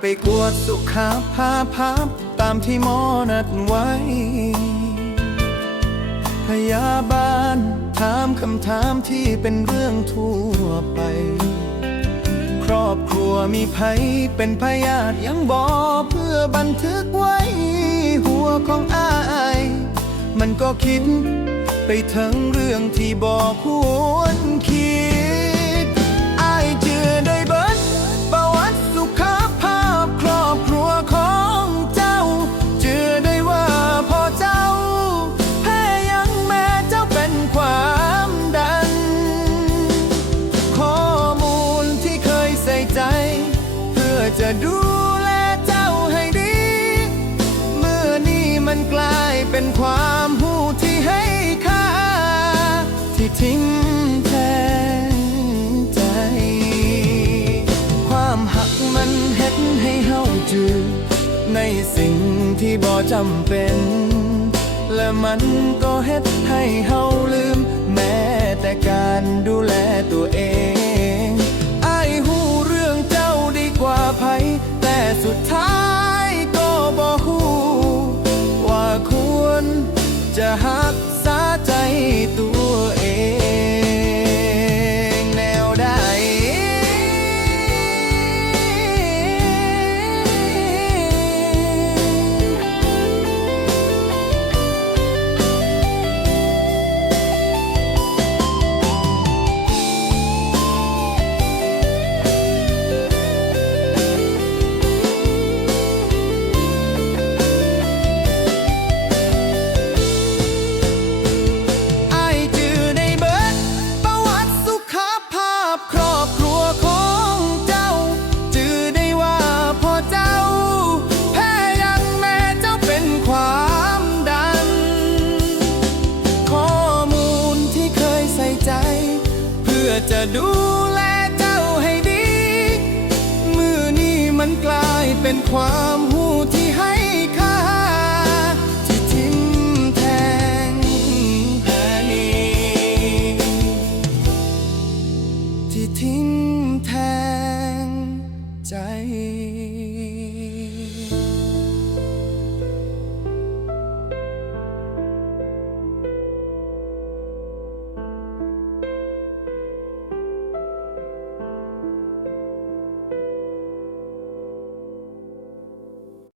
ไปกวดสุขาภาพาพตามที่หมอนัดไว้ พยาบาลถามคำถามที่เป็นเรื่องทั่วไป ครอบครัวมีภัยเป็นพยาธิยังบอเพื่อบันทึกไว้ หัวของอายมันก็คิด ไปถึงเรื่องที่บอกควรคิด จะดูแลเจ้าให้ดี เมื่อนี้มันกลายเป็นความหูที่ให้ค่า ที่ทิ้งแทนใจ ความหักมันเฮ็ดให้เฮาจือในสิ่งที่บ่จำเป็น และมันก็เฮ็ดให้เฮาลืมแม้แต่การ สุดท้าย จะดูแลเจ้าให้ดี มือนี้มันกลายเป็นความหูที่ให้ค่า ที่ทิมแทงหานี้ที่ทิมแทงใจ